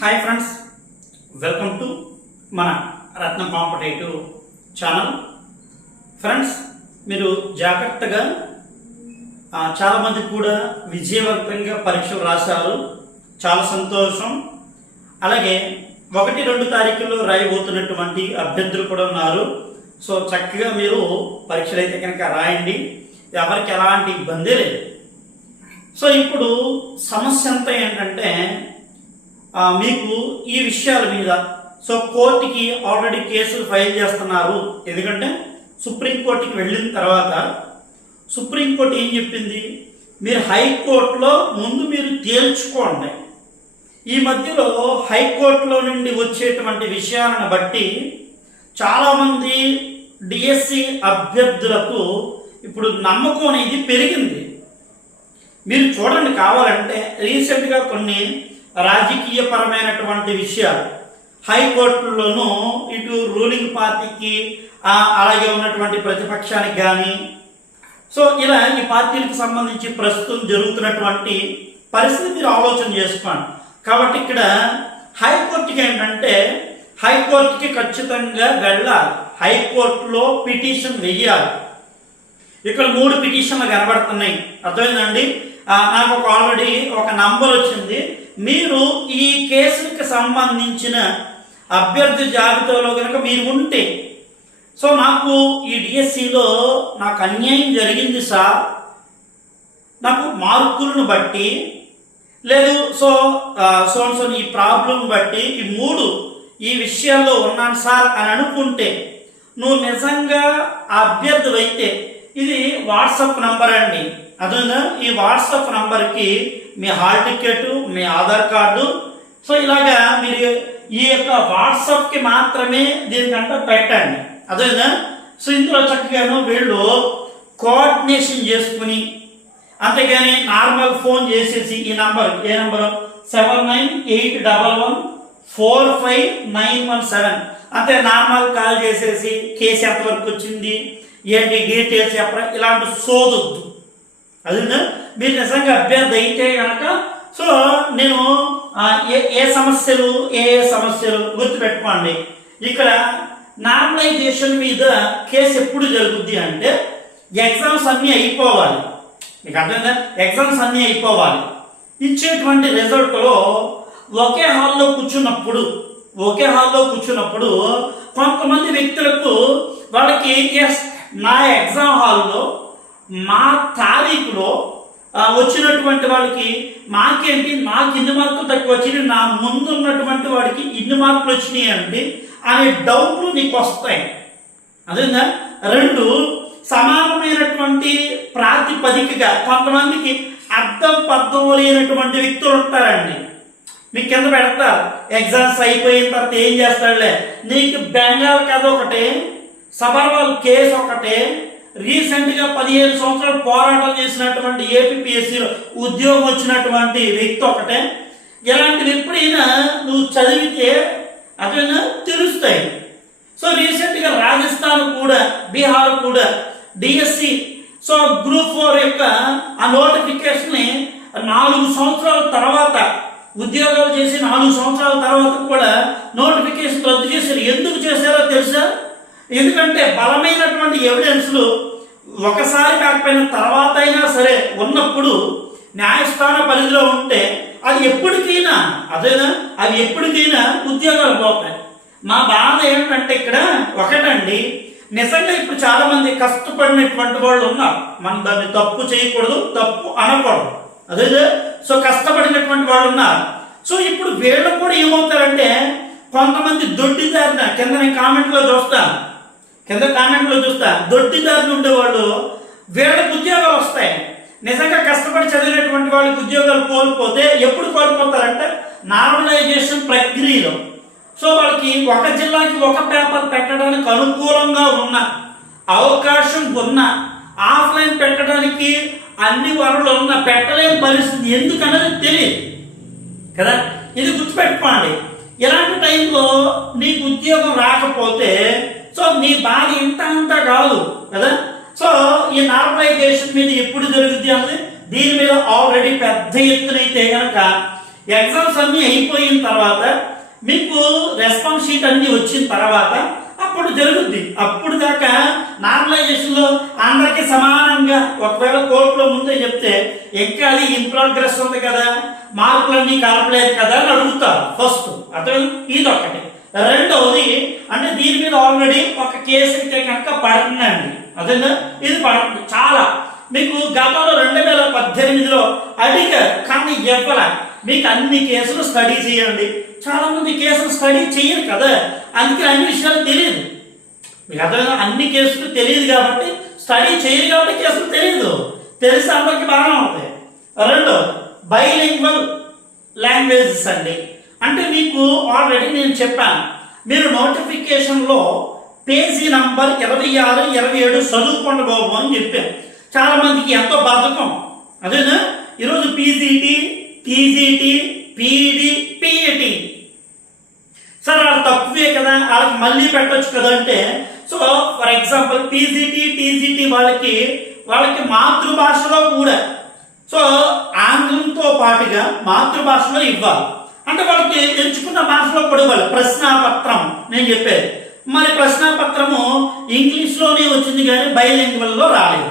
Hi friends welcome to మన రత్నం competitive channel friends మీరు జాగ్రత్తగా చాలామంది కూడా విజయవంతంగా పరీక్షలు రాశారు. చాలా సంతోషం. అలాగే ఒకటి రెండు తారీఖుల్లో రాయబోతున్నటువంటి అభ్యర్థులు కూడా ఉన్నారు. సో చక్కగా మీరు పరీక్షలు అయితే కనుక రాయండి. ఎవరికి ఎలాంటి ఇబ్బంది లేదు. సో ఇప్పుడు సమస్య అంతా ఏంటంటే మీకు ఈ విషయాల మీద సో కోర్టుకి ఆల్రెడీ కేసులు ఫైల్ చేస్తున్నారు. ఎందుకంటే సుప్రీంకోర్టుకి వెళ్ళిన తర్వాత సుప్రీంకోర్టు ఏం చెప్పింది? మీరు హైకోర్టులో ముందు మీరు తేల్చుకోండి. ఈ మధ్యలో హైకోర్టులో నుండి వచ్చేటువంటి విషయాలను బట్టి చాలామంది డిఎస్సి అభ్యర్థులకు ఇప్పుడు నమ్మకం అనేది పెరిగింది. మీరు చూడండి కావాలంటే రీసెంట్గా కొన్ని రాజకీయపరమైనటువంటి విషయాలు. హైకోర్టులోనూ ఇటు రూలింగ్ పార్టీకి అలాగే ఉన్నటువంటి ప్రతిపక్షానికి కానీ సో ఇలా ఈ పార్టీలకు సంబంధించి ప్రస్తుతం జరుగుతున్నటువంటి పరిస్థితి మీరు ఆలోచన చేసుకోండి. కాబట్టి ఇక్కడ హైకోర్టుకి ఏంటంటే హైకోర్టుకి ఖచ్చితంగా వెళ్ళాలి. హైకోర్టులో పిటిషన్ వెయ్యాలి. ఇక్కడ మూడు పిటిషన్లు కనబడుతున్నాయి. అర్థమైందండి నాకు ఒక ఆల్రెడీ ఒక నంబర్ వచ్చింది. మీరు ఈ కేసులకు సంబంధించిన అభ్యర్థి జాబితాలో కనుక మీరు ఉంటే సో నాకు ఈ డిఎస్సిలో నాకు అన్యాయం జరిగింది సార్. నాకు మార్కులను బట్టి లేదు సో ఆ, సో సో ఈ ప్రాబ్లం బట్టి ఈ మూడు ఈ విషయాల్లో ఉన్నాను సార్ అని అనుకుంటే నువ్వు నిజంగా ఆ అభ్యర్థి అయితే ఇది వాట్సాప్ నంబర్ అండి. అదే ఈ వాట్సాప్ నంబర్కి మీ హాల్ టికెట్ మీ ఆధార్ కార్డు. సో ఇలాగా మీరు ఈ యొక్క వాట్సాప్కి మాత్రమే దీనికంటే పెట్టండి. అదేనా? సో ఇందులో చక్కగాను వీళ్ళు కోఆర్డినేషన్ చేసుకుని అంతేగాని నార్మల్ ఫోన్ చేసేసి ఈ నంబర్ ఏ number? Seven nine eight double one four five nine one seven. అంటే నార్మల్ కాల్ చేసేసి కేసు ఎంతవరకు వచ్చింది? ఏంటి? డీటెయిల్స్ చెప్పరా ఇలాంటి సోదొద్దు. అది మీరు నిజంగా అభ్యర్థి అయితే కనుక సో నేను ఏ ఏ సమస్యలు ఏ ఏ సమస్యలు గుర్తుపెట్టుకోండి. ఇక్కడ నార్మలైజేషన్ మీద కేసు ఎప్పుడు జరుగుద్ది అంటే ఎగ్జామ్స్ అన్నీ అయిపోవాలి. మీకు అర్థమైందా? ఎగ్జామ్స్ అన్నీ అయిపోవాలి. ఇచ్చేటువంటి రిజల్ట్లో ఒకే హాల్లో కూర్చున్నప్పుడు ఒకే హాల్లో కూర్చున్నప్పుడు కొంతమంది వ్యక్తులకు వాళ్ళకి ఎస్ నా ఎగ్జామ్ హాల్లో మా తారీఖులో వచ్చినటువంటి వాళ్ళకి మాకేంటి? నాకు ఇన్ని మార్కులు తక్కువ వచ్చినాయి. నా ముందు ఉన్నటువంటి వాడికి ఇన్ని మార్కులు వచ్చినాయి అండి అనే డౌట్లు నీకు వస్తాయి. అదేనా? రెండు సమానమైనటువంటి ప్రాతిపదికగా కొంతమందికి అర్థం పద్ధం లేనటువంటి వ్యక్తులు ఉంటారండి. మీకు కింద పెడతారు ఎగ్జామ్స్ అయిపోయిన తర్వాత ఏం చేస్తాడులే? నీకు బెంగాల్ కథ ఒకటే సబర్వాల్ కేసు ఒకటే రీసెంట్గా పదిహేను సంవత్సరాలు పోరాటం చేసినటువంటి ఏపీఎస్సీలో ఉద్యోగం వచ్చినటువంటి వ్యక్తి ఒకటే ఇలాంటివి ఎప్పుడైనా నువ్వు చదివితే అతను తెలుస్తాయి. సో రీసెంట్గా రాజస్థాన్ కూడా బీహార్ కూడా డిఎస్సి సో గ్రూప్ ఫోర్ యొక్క ఆ నోటిఫికేషన్ని నాలుగు సంవత్సరాల తర్వాత ఉద్యోగాలు చేసి నాలుగు సంవత్సరాల తర్వాత కూడా నోటిఫికేషన్ రద్దు చేశారు. ఎందుకు చేశారో తెలుసా? ఎందుకంటే బలమైనటువంటి ఎవిడెన్స్లు ఒకసారి కాకపోయిన తర్వాత అయినా సరే ఉన్నప్పుడు న్యాయస్థాన పరిధిలో ఉంటే అది ఎప్పటికైనా అదేనా? అది ఎప్పటికైనా ఉద్యోగాలు పోతాయి. మా బాధ ఏంటంటే ఇక్కడ ఒకటండి నిజంగా ఇప్పుడు చాలా మంది కష్టపడినటువంటి వాళ్ళు ఉన్నారు. మనం దాన్ని తప్పు చేయకూడదు తప్పు అనకూడదు. అదే సో కష్టపడినటువంటి వాళ్ళు ఉన్నారు. సో ఇప్పుడు వీళ్ళు కూడా ఏమవుతారంటే కొంతమంది దొడ్డిదారిన కింద నేను కామెంట్లో చూస్తాను కింద కామెంట్లో చూస్తా దొడ్డిదారులు ఉండేవాళ్ళు వీళ్ళకి ఉద్యోగాలు వస్తాయి. నిజంగా కష్టపడి చదివినటువంటి వాళ్ళకి ఉద్యోగాలు కోల్పోతే ఎప్పుడు కోల్పోతారంటే నార్మలైజేషన్ ప్రక్రియలో. సో వాళ్ళకి ఒక జిల్లాకి ఒక పేపర్ పెట్టడానికి అనుకూలంగా ఉన్న అవకాశం ఉన్న ఆఫ్లైన్ పెట్టడానికి అన్ని వనరులు ఉన్న పెట్టలేని పరిస్థితి ఎందుకన్నది తెలియదు. కదా? ఇది గుర్తుపెట్టుకోండి. ఇలాంటి టైంలో నీకు ఉద్యోగం రాకపోతే సో నీ బాధ ఇంత అంత కాదు కదా? సో ఈ నార్మలైజేషన్ మీద ఎప్పుడు జరుగుద్ది అన్నది? దీని మీద ఆల్రెడీ పెద్ద ఎత్తున అయితే కనుక ఎగ్జామ్స్ అన్నీ అయిపోయిన తర్వాత మీకు రెస్పాన్స్ షీట్ అన్నీ వచ్చిన తర్వాత అప్పుడు జరుగుద్ది. అప్పుడు దాకా నార్మలైజేషన్లో అందరికీ సమానంగా ఒకవేళ కోర్టులో ముందే చెప్తే ఇంకా అది ఇన్ ప్రోగ్రెస్ ఉంది కదా? మార్కులన్నీ కలపలేదు కదా? అని అడుగుతారు. ఫస్ట్ అతను ఇది ఒక్కటి రెండవది అంటే దీని మీద ఆల్రెడీ ఒక కేసు అయితే కనుక పడుతుందండి అదేనా? ఇది పడుతుంది చాలా. మీకు గతంలో రెండు వేల పద్దెనిమిదిలో అడిగారు కానీ ఇవ్వాల. మీకు అన్ని కేసులు స్టడీ చేయండి. చాలా మంది కేసులు స్టడీ చేయరు కదా. అందుకే అన్ని విషయాలు తెలియదు. మీకు అర్థమైందా? అన్ని కేసులు తెలియదు కాబట్టి స్టడీ చేయరు కాబట్టి కేసులు తెలియదు. తెలిసి అందరికి బాగానే ఉంటాయి రెండు బైలింగ్వల్ లాంగ్వేజెస్ అండి. మీకు ఆల్రెడీ నేను చెప్పాను. మీరు నోటిఫికేషన్లో పేజీ నంబర్ ఇరవై ఆరు ఇరవై ఏడు చదువుకోండి బాబు అని చెప్పాను. చాలామందికి ఎంతో బద్ధకం. అదేనా? ఈరోజు PGT TGT PED PET sir వాళ్ళు తక్కువే కదా వాళ్ళకి మళ్ళీ పెట్టచ్చు కదా అంటే so for example PGT TGT వాళ్ళకి వాళ్ళకి మాతృభాషలో కూడా సో ఆంగ్లంతో పాటుగా మాతృభాషలో ఇవ్వాలి. అంటే వాళ్ళకి ఎంచుకున్న భాషలో కూడా ఇవ్వాలి ప్రశ్నాపత్రం నేను చెప్పేది. మరి ప్రశ్నాపత్రము ఇంగ్లీష్లోనే వచ్చింది కానీ బైలింగ్వల్లో రాలేదు.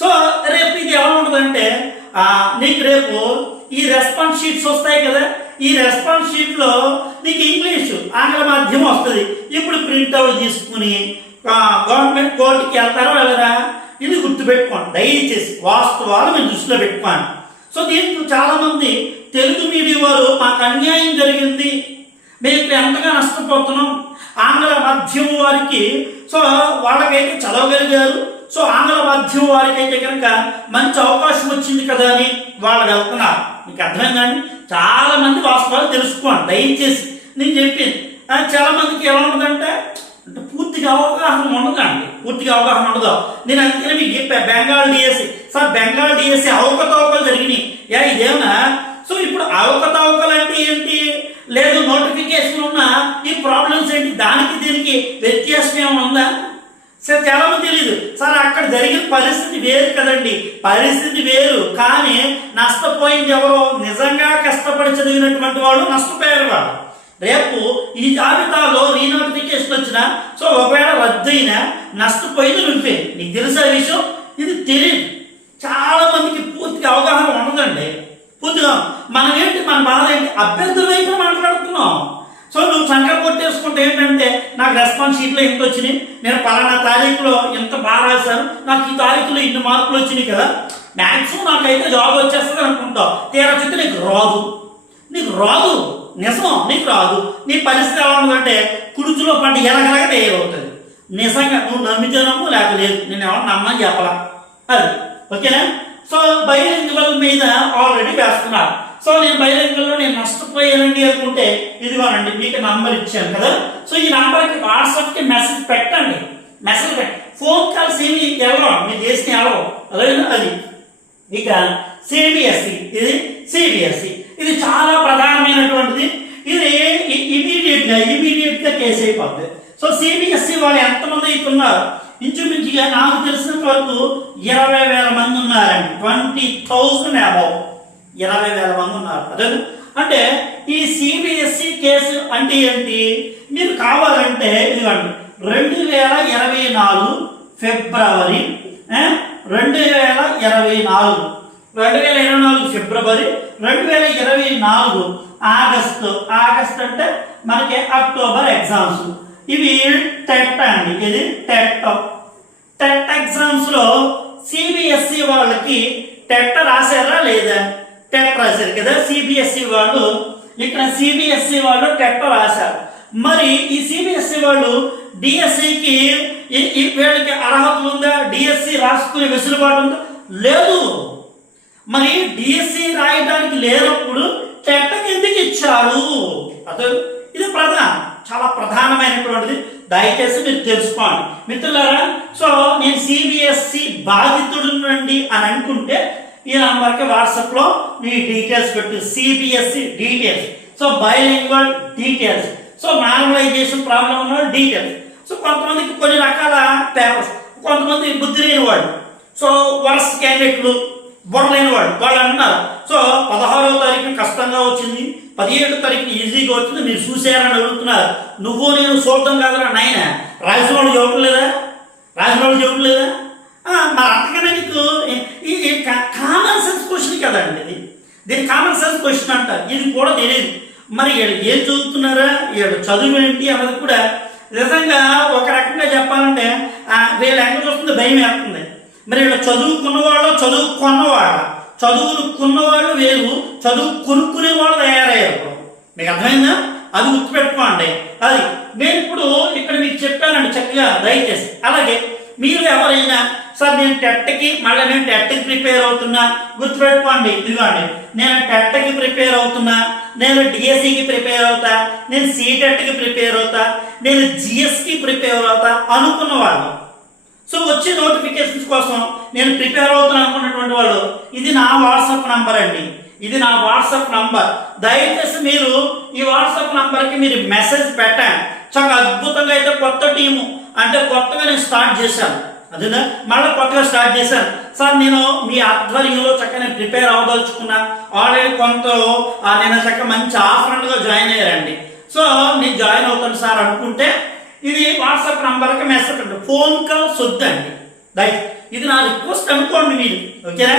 సో రేపు ఇది ఎలా ఉంటుందంటే నీకు రేపు ఈ రెస్పాన్స్ షీట్స్ వస్తాయి కదా ఈ రెస్పాన్స్ షీట్లో నీకు ఇంగ్లీషు ఆంగ్ల మాధ్యమం వస్తుంది. ఇప్పుడు ప్రింట్అవుట్ తీసుకుని గవర్నమెంట్ కోర్టుకి వెళ్తారో వెళ్ళరా? ఇది గుర్తుపెట్టుకోండి. దయచేసి వాస్తవాలు మీరు దృష్టిలో పెట్టుకోండి. సో దీంట్లో చాలామంది తెలుగు మీడియం వారు మాకు అన్యాయం జరిగింది. మేము ఎంతగా నష్టపోతున్నాం? ఆంగ్ల మాధ్యమం వారికి సో వాళ్ళకైతే చదవగలిగారు సో ఆంగ్ల మాధ్యమం వారికైతే కనుక మంచి అవకాశం వచ్చింది కదా అని వాళ్ళు వెళ్తున్నారు. మీకు కానీ చాలా మంది వాస్తవాలు తెలుసుకోండి. దయచేసి నేను చెప్పింది చాలా మందికి ఎలా ఉంటుందంటే అంటే పూర్తిగా అవగాహన ఉండదండి పూర్తిగా అవగాహన ఉండదు? నేను అందుకని మీకు చెప్పా Bengal DSC sir Bengal DSC అవకతవకలు జరిగినాయి. యా ఇదేమన్నా? సో ఇప్పుడు అవకతవకలు అంటే ఏంటి? లేదు నోటిఫికేషన్ ఉన్న ఈ ప్రాబ్లమ్స్ ఏంటి? దానికి దీనికి వ్యత్యాసం ఏమైనా ఉందా? సార్ తెలవదు తెలియదు సార్ అక్కడ జరిగిన పరిస్థితి వేరు కదండి. పరిస్థితి వేరు కానీ నష్టపోయింది ఎవరో? నిజంగా కష్టపడి చదివినటువంటి వాళ్ళు నష్టపోయారు వాళ్ళు. రేపు ఈ జాబితాలో రీనోటిఫికేషన్ వచ్చినా సో ఒకవేళ రద్దయినా నష్టపోయింది నువ్వే నీకు తెలుసా విషయం? ఇది తెలియదు చాలా మందికి పూర్తిగా అవగాహన ఉండదండి. పూర్తిగా మనం ఏంటి మన బాధ ఏంటి? అభ్యర్థుల వైపు మాట్లాడుతున్నాం. సో నువ్వు సంకర కొట్టేసుకుంటే ఏంటంటే నాకు రెస్పాన్స్ షీట్లో ఇంత వచ్చినాయి. నేను పలానా తారీఖులో ఇంత బాగా రాశాను. నాకు ఈ తారీఖులో ఇన్ని మార్కులు వచ్చినాయి కదా. మ్యాక్సిమం నాకైతే జాబ్ వచ్చేస్తుంది అనుకుంటావు. తీరా చెప్తే నీకు రాదు. నీకు రాదు. నిజం నీకు రాదు. నీ పరిస్థితి ఎలా ఉందంటే కుడుచులో పంట ఎలగలగ తయారవుతుంది నిజంగా నువ్వు నమ్మితే నమ్ము లేక లేదు. నేను ఎవరు నమ్మని చెప్పలా? అది. ఓకేనా? సో బైలింగ్వల్ మీద ఆల్రెడీ వేస్తున్నారు. సో నేను బైలింగ్వల్లో నేను నష్టపోయానండి అనుకుంటే ఇదిగోనండి మీకు నంబర్ ఇచ్చాను కదా. సో ఈ నంబర్కి వాట్సాప్కి మెసేజ్ పెట్టండి. మెసేజ్ పెట్టండి ఫోన్ కాల్స్ ఏమి వెళ్ళవు మీరు చేసిన వెళ్ళవు అదే అది. ఇక సిబిఎస్సి ఇది సిబిఎస్సి ఇది చాలా ప్రధానమైనటువంటిది. ఇది ఇమీడియట్గా ఇమీడియట్గా ఇమీడియట్గా కేసు అయిపోద్ది. సో సిబిఎస్ఈ వాళ్ళు ఎంతమంది ఉన్నారు ఇంచుమించుగా నాకు తెలిసినంత వరకు ఇరవై వేల మంది ఉన్నారండి. Twenty thousand above. ఇరవై వేల మంది ఉన్నారు. అదే అంటే ఈ సిబిఎస్ఈ కేసు అంటే ఏంటి? మీరు కావాలంటే ఇదిగోండి. రెండు వేల ఇరవై నాలుగు ఫిబ్రవరి రెండు వేల ఇరవై నాలుగు. రెండు వేల ఇరవై నాలుగు ఫిబ్రవరి రెండు వేల ఇరవై నాలుగు ఆగస్టు. ఆగస్ట్ అంటే మనకి అక్టోబర్ ఎగ్జామ్స్. ఇవి టెట్ అండి. ఇది టెట్. టెట్ ఎగ్జామ్స్లో సిబిఎస్ఈ వాళ్ళకి టెట్ రాశారా లేదా? టెట్ రాశారు కదా. సిబిఎస్ఈ వాళ్ళు ఇక్కడ సిబిఎస్ఈ వాళ్ళు టెట్ రాశారు. మరి ఈ సిబిఎస్ఈ వాళ్ళు డిఎస్సికి వీళ్ళకి అర్హత ఉందా? డిఎస్సి రాసుకునే వెసులుబాటు ఉందా? లేదు. మరి డిఎస్సి రాయడానికి లేనప్పుడు టెట్ ఎందుకు ఇచ్చారు? అదే ఇది ప్రధాన చాలా ప్రధానమైనటువంటిది. దయచేసి మీరు తెలుసుకోండి. మిత్రులారా సో నేను సిబిఎస్సి బాధితుడునండి అని అనుకుంటే ఈ నంబర్కి వాట్సాప్లో మీ డీటెయిల్స్ పెట్టు. CBSE details. So bilingual details. So normalization problem ఉన్న డీటెయిల్స్. సో కొంతమందికి కొన్ని రకాల పేపర్స్ కొంతమంది బుద్ధి లేని వాళ్ళు. సో వరస్ట్ క్యాండిడేట్లు బుర్రలేని వాడు వాళ్ళు అంటున్నారు సో పదహారో తారీఖు కష్టంగా వచ్చింది పదిహేడు తారీఖు ఈజీగా వచ్చింది మీరు చూసారని అడుగుతున్నారు. నువ్వు నేను చూడటం కాదురా నాయన. రాసిన వాళ్ళు చూడలేదా రాసిన వాళ్ళు చూడలేదా మరి అంతకనే నీకు ఈ- కామన్ సెన్స్ క్వశ్చన్ కదండి ఇది. దీని కామన్ సెన్స్ క్వశ్చన్ అంటారు. ఇది కూడా తెలియదు మరి వీళ్ళు ఏం చదువుతున్నారా? వీళ్ళు చదువు ఏంటి అన్నది కూడా నిజంగా ఒక రకంగా చెప్పాలంటే వీళ్ళు ఎక్కడ చూస్తుంది భయం వేస్తుంది. మరి వీళ్ళు చదువుకున్న వాళ్ళు చదువుకున్నవాళ్ళ. చదువులు కొన్నవాళ్ళు వేరు చదువు కొనుక్కునే వాళ్ళు తయారయ్యారు. మీకు అర్థమైందా? అది గుర్తుపెట్టుకోండి. అది నేను ఇప్పుడు ఇక్కడ మీకు చెప్పానండి చక్కగా దయచేసి. అలాగే మీరు ఎవరైనా సార్ నేను టెట్కి మళ్ళీ నేను టెట్కి ప్రిపేర్ అవుతున్నా. గుర్తుపెట్టుకోండి. ఇదిగోండి. నేను టెట్కి ప్రిపేర్ అవుతున్నా నేను డిఎస్సికి ప్రిపేర్ అవుతా నేను సీటెట్కి ప్రిపేర్ అవుతా నేను జిఎస్కి ప్రిపేర్ అవుతా అనుకున్న వాళ్ళు సో వచ్చే నోటిఫికేషన్స్ కోసం నేను ప్రిపేర్ అవుతాను అనుకున్నటువంటి వాళ్ళు ఇది నా వాట్సాప్ నంబర్ అండి. ఇది నా వాట్సాప్ నంబర్ దయచేసి మీరు ఈ వాట్సాప్ నంబర్కి మీరు మెసేజ్ పెట్టండి. చాలా అద్భుతంగా అయితే కొత్త టీము అంటే కొత్తగా నేను స్టార్ట్ చేశాను. అదేనా? మళ్ళీ కొత్తగా స్టార్ట్ చేశాను. సార్ నేను మీ ఆధ్వర్యంలో చక్కగా నేను ప్రిపేర్ అవదలుచుకున్నా. ఆల్రెడీ కొంత ఆ, నేను చక్కగా మంచి ఆఫర్గా జాయిన్ అయ్యారండి. సో నేను జాయిన్ అవుతాను సార్ అనుకుంటే ఇది వాట్సాప్ నంబర్కి మెసేజ్ ఉంటుంది ఫోన్ కాల్స్ వద్దండి రైట్ ఇది నా రిక్వెస్ట్ అనుకోండి మీరు ఓకేనా